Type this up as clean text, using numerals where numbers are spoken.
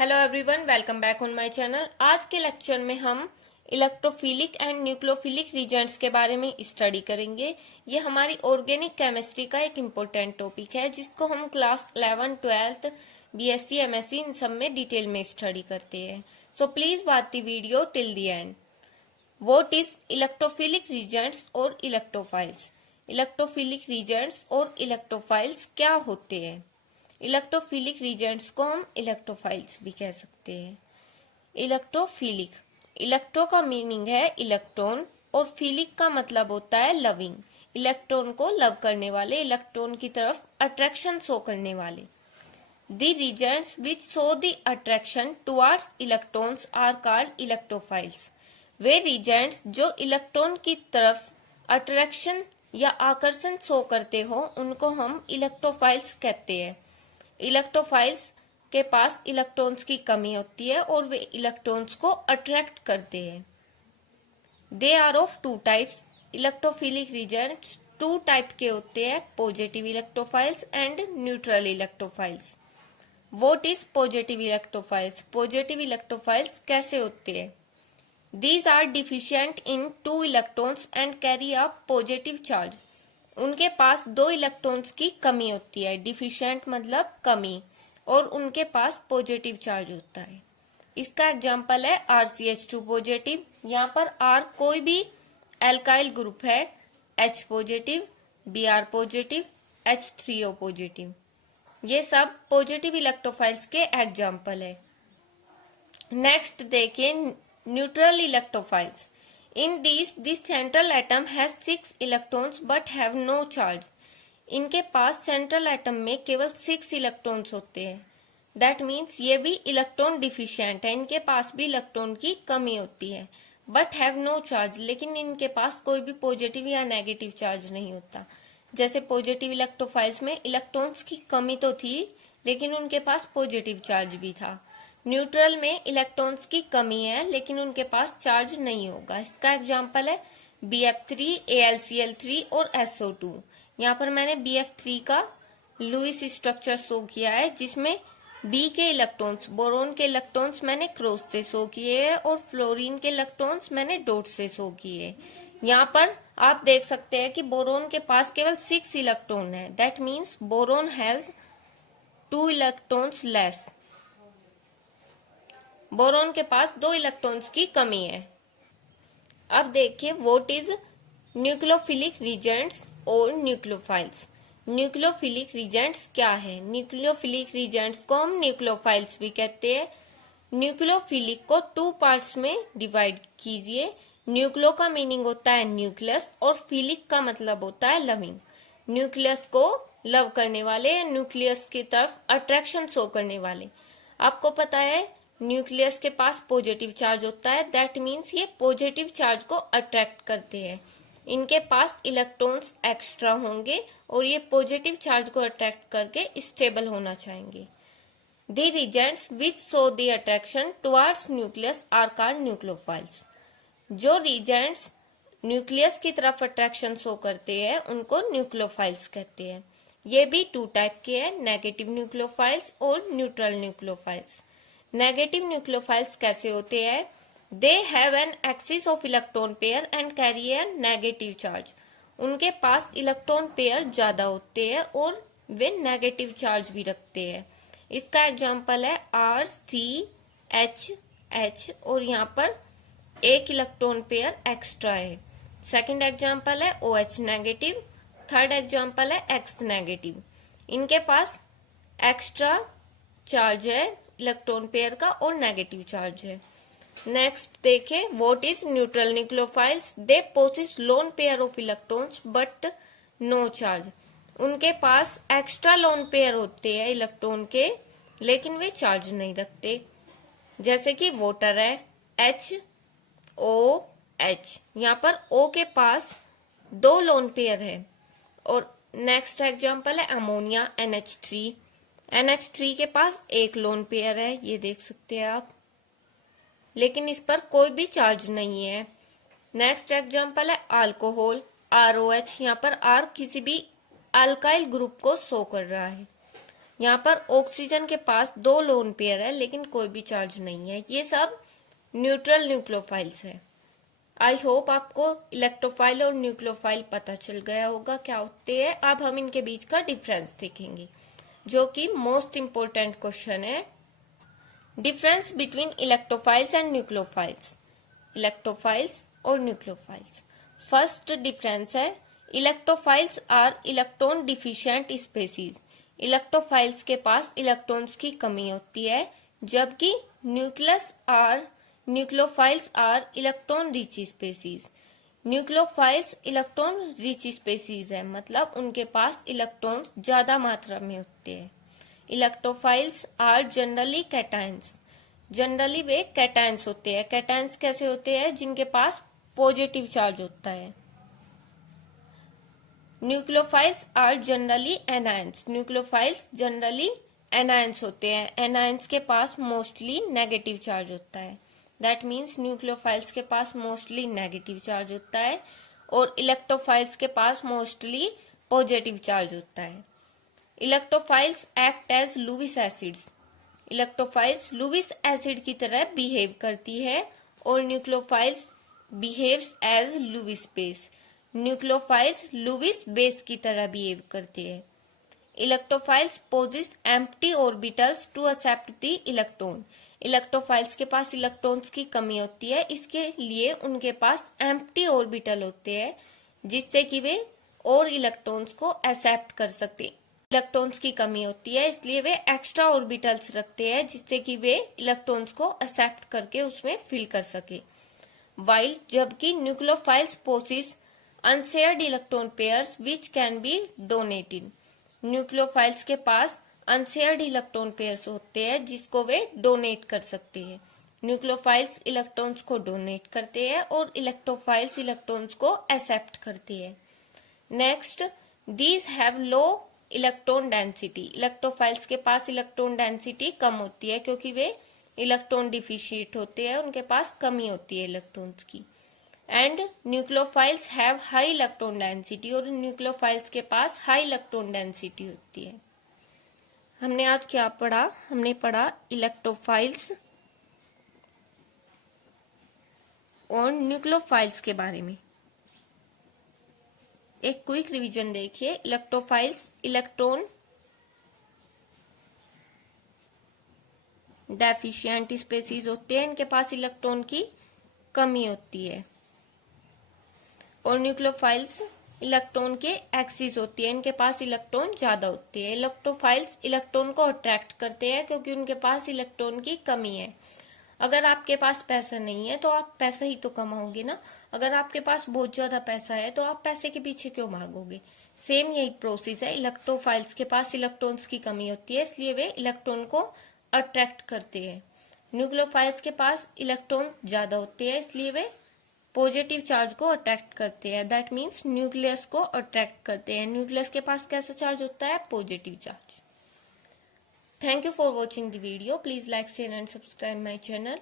Hello everyone, welcome back on my channel. आज के lecture में हम इलेक्ट्रोफिलिक एंड न्यूक्लियोफिलिक रिजेंट्स के बारे में स्टडी करेंगे। ये हमारी ऑर्गेनिक केमिस्ट्री का एक इम्पोर्टेंट टॉपिक है जिसको हम क्लास 11, 12, बीएससी, एमएससी इन सब में डिटेल में स्टडी करते हैं। So please watch the video till the end. What is electrophilic reagents और इलेक्ट्रोफाइल्स? इलेक्ट्रोफिलिक रिजेंट्स और इलेक्ट्रोफाइल्स क्या होते हैं? इलेक्ट्रोफिलिक रिजेंट्स को हम इलेक्ट्रोफाइल्स भी कह सकते हैं। इलेक्ट्रोफिलिक, इलेक्ट्रो का मीनिंग है इलेक्ट्रॉन और फिलिक का मतलब होता है लविंग। इलेक्ट्रॉन को लव करने वाले, इलेक्ट्रॉन की तरफ अट्रैक्शन शो करने वाले। The reagents which show the attraction towards electrons are called electrophiles. वे रिजेंट्स जो इलेक्ट्रॉन की तरफ अट्रैक्शन या आकर्षण शो करते हो उनको हम इलेक्ट्रोफाइल्स कहते हैं। इलेक्ट्रोफाइल्स के पास इलेक्ट्रॉन्स की कमी होती है और वे इलेक्ट्रॉन्स को अट्रैक्ट करते हैं। They are of two types. Electrophilic reagents two type के होते हैं, positive electrophiles and neutral electrophiles. What is positive electrophiles? Positive electrophiles कैसे होते हैं? These are deficient in two electrons and carry a positive charge. उनके पास दो electrons की कमी होती है, डिफिशिएंट मतलब कमी, और उनके पास पॉजिटिव चार्ज होता है। इसका एग्जांपल है RCH2 पॉजिटिव। यहाँ पर R कोई भी एल्काइल ग्रुप है, H positive, Br positive, H3O positive. ये सब पॉजिटिव इलेक्ट्रोफाइल्स के एग्जांपल है। नेक्स्ट देखिए neutral electrophiles. In these, the central atom has 6 electrons but have no charge. इनके पास सेंट्रल एटम में केवल 6 इलेक्ट्रॉन्स होते हैं। दैट मीन्स ये भी इलेक्ट्रॉन डिफिशिएंट है, इनके पास भी इलेक्ट्रॉन की कमी होती है। बट हैव नो चार्ज, लेकिन इनके पास कोई भी पॉजिटिव या नेगेटिव चार्ज नहीं होता। जैसे पॉजिटिव इलेक्ट्रोफाइल्स में इलेक्ट्रॉन्स की कमी तो थी लेकिन उनके पास पॉजिटिव चार्ज भी था। न्यूट्रल में इलेक्ट्रॉन्स की कमी है लेकिन उनके पास चार्ज नहीं होगा। इसका एग्जांपल है BF3, AlCl3 और SO2। यहाँ पर मैंने BF3 का लुईस स्ट्रक्चर शो किया है जिसमें B के इलेक्ट्रॉन्स, बोरोन के इलेक्ट्रॉन्स मैंने क्रॉस से शो किए हैं और फ्लोरीन के इलेक्ट्रॉन्स मैंने डॉट से शो किए। यहाँ पर आप देख सकते हैं कि बोरोन के पास केवल 6 इलेक्ट्रॉन है। That means boron has 2 electrons less. Boron के पास 2 इलेक्ट्रॉन्स की कमी है। अब देखिए व्हाट इज न्यूक्लियोफिलिक रिजेंट्स और न्यूक्लियोफाइल्स। न्यूक्लियोफिलिक रिजेंट्स क्या है? न्यूक्लियोफिलिक रिजेंट्स को हम न्यूक्लियोफाइल्स भी कहते हैं। न्यूक्लियोफिलिक को 2 पार्ट्स में डिवाइड कीजिए। न्यूक्लियो का मीनिंग होता है न्यूक्लियस और फिलिक का मतलब होता है लविंग। न्यूक्लियस को लव करने वाले, न्यूक्लियस की तरफ अट्रैक्शन शो करने वाले। आपको पता है न्यूक्लियस के पास पॉजिटिव चार्ज होता है, दैट मीन्स ये पॉजिटिव चार्ज को अट्रैक्ट करते हैं। इनके पास इलेक्ट्रॉन्स एक्स्ट्रा होंगे और ये पॉजिटिव चार्ज को अट्रैक्ट करके स्टेबल होना चाहेंगे। The reagents which show the attraction towards nucleus are called nucleophiles. जो रिजेंट्स न्यूक्लियस की तरफ अट्रैक्शन शो करते हैं उनको न्यूक्लियोफाइल्स कहते हैं। ये भी 2 टाइप के हैं, नेगेटिव न्यूक्लियोफाइल्स और न्यूट्रल न्यूक्लियोफाइल्स। नेगेटिव न्यूक्लियोफाइल्स कैसे होते हैं? They have an axis of electron pair and carry A negative charge. उनके पास इलेक्ट्रॉन पेयर ज्यादा होते हैं और वे नेगेटिव चार्ज भी रखते हैं। इसका एग्जांपल है RCH और यहाँ पर 1 इलेक्ट्रॉन पेयर एक्स्ट्रा है। सेकंड एग्जांपल है OH नेगेटिव। थर्ड एग्जांपल है X नेगेटिव। इनके पास एक्स्ट्रा चार्ज है इलेक्ट्रॉन पेयर का और नेगेटिव चार्ज है। नेक्स्ट देखें what is neutral nucleophiles. They possess lone pair of electrons but no charge. उनके पास एक्स्ट्रा लोन पेयर होते हैं इलेक्ट्रॉन के लेकिन वे चार्ज नहीं रखते। जैसे कि वाटर है HOH, यहाँ पर O के पास 2 लोन पेयर है। और नेक्स्ट एग्जांपल है अमोनिया NH3। NH3 के पास 1 लोन पेयर है, ये देख सकते हैं आप, लेकिन इस पर कोई भी चार्ज नहीं है। नेक्स्ट एग्जांपल है अल्कोहल ROH। यहाँ पर R किसी भी अल्काइल ग्रुप को शो कर रहा है। यहाँ पर ऑक्सीजन के पास 2 लोन पेयर है लेकिन कोई भी चार्ज नहीं है। ये सब न्यूट्रल न्यूक्लियोफाइल्स है। आई होप आपको इलेक्ट्रोफाइल और न्यूक्लियोफाइल पता चल गया होगा क्या होते हैं। अब हम इनके बीच का डिफरेंस देखेंगे, जो कि मोस्ट इम्पोर्टेंट क्वेश्चन है। Difference between electrophiles and nucleophiles, electrophiles और न्यूक्लियोफाइल्स। फर्स्ट डिफरेंस है electrophiles are electron deficient species. Electrophiles के पास इलेक्ट्रॉन्स की कमी होती है, जबकि nucleophiles are electron rich species. Nucleophiles electron rich species है, मतलब उनके पास इलेक्ट्रॉन्स ज्यादा मात्रा में होते हैं। Electrophiles are generally cations, generally वे कैटायंस होते हैं। कैटायंस कैसे होते हैं? जिनके पास पॉजिटिव चार्ज होता है। Nucleophiles are generally anions, nucleophiles generally anions होते हैं। एनायंस के पास मोस्टली नेगेटिव चार्ज होता है। दैट मीन्स न्यूक्लियोफाइल्स के पास मोस्टली नेगेटिव चार्ज होता है और इलेक्ट्रोफाइल्स के पास मोस्टली पॉजिटिव चार्ज होता है। Electrophiles act as Lewis acids, electrophiles Lewis acid की तरह बिहेव करती है और nucleophiles behaves as Lewis base, nucleophiles Lewis base की तरह बिहेव करती है। Electrophiles possess empty orbitals to accept the electron, electrophiles के पास इलेक्ट्रॉन्स की कमी होती है, इसके लिए उनके पास एम्प्टी ऑर्बिटल होते हैं जिससे कि वे और इलेक्ट्रॉन्स को एक्सेप्ट कर सकते। इलेक्ट्रॉन्स की कमी होती है इसलिए वे एक्स्ट्रा ऑर्बिटल्स रखते हैं जिससे कि वे इलेक्ट्रॉन्स को एक्सेप्ट करके उसमें फिल कर सके। वाइल जबकि nucleophiles possess unshared electron pairs which can be donated, nucleophiles के पास अनशेयर्ड इलेक्ट्रॉन पेयर्स होते हैं जिसको वे डोनेट कर सकते हैं। न्यूक्लियोफाइल्स इलेक्ट्रॉन्स को डोनेट करते हैं और इलेक्ट्रोफाइल्स इलेक्ट्रॉन्स को एक्सेप्ट करती है। Next, these have low electron density, electrophiles के पास इलेक्ट्रॉन डेंसिटी कम होती है क्योंकि वे इलेक्ट्रॉन डिफिशिएट होते हैं, उनके पास कमी होती है इलेक्ट्रॉन्स की। And nucleophiles have high electron density, और न्यूक्लियोफाइल्स के पास हाई इलेक्ट्रॉन डेंसिटी होती है। हमने आज क्या पढ़ा? हमने पढ़ा इलेक्ट्रोफाइल्स और न्यूक्लियोफाइल्स के बारे में। एक क्विक रिवीजन देखिए। इलेक्ट्रोफाइल्स इलेक्ट्रॉन डेफिशिएंट स्पेसीज होते हैं, इनके पास इलेक्ट्रॉन की कमी होती है। और न्यूक्लियोफाइल्स इलेक्ट्रॉन के एक्सिस होती है, इनके पास इलेक्ट्रॉन ज्यादा होती है। इलेक्ट्रोफाइल्स इलेक्ट्रॉन को अट्रैक्ट करते हैं क्योंकि उनके पास इलेक्ट्रॉन की कमी है। अगर आपके पास पैसा नहीं है तो आप पैसा ही तो कमाओगे ना। अगर आपके पास बहुत ज्यादा पैसा है तो आप पैसे के पीछे क्यों भागोगे? सेम यही प्रोसेस है। इलेक्ट्रोफाइल्स के पास इलेक्ट्रॉन्स की कमी होती है इसलिए वे इलेक्ट्रॉन को अट्रैक्ट करते हैं। न्यूक्लियोफाइल्स के पास इलेक्ट्रॉन ज्यादा होते हैं इसलिए वे पॉजिटिव चार्ज को अट्रैक्ट करते हैं। दैट मीन्स न्यूक्लियस को अट्रैक्ट करते हैं। न्यूक्लियस के पास कैसा चार्ज होता है? Positive charge. Thank you for watching the video. Please like, share and subscribe my channel.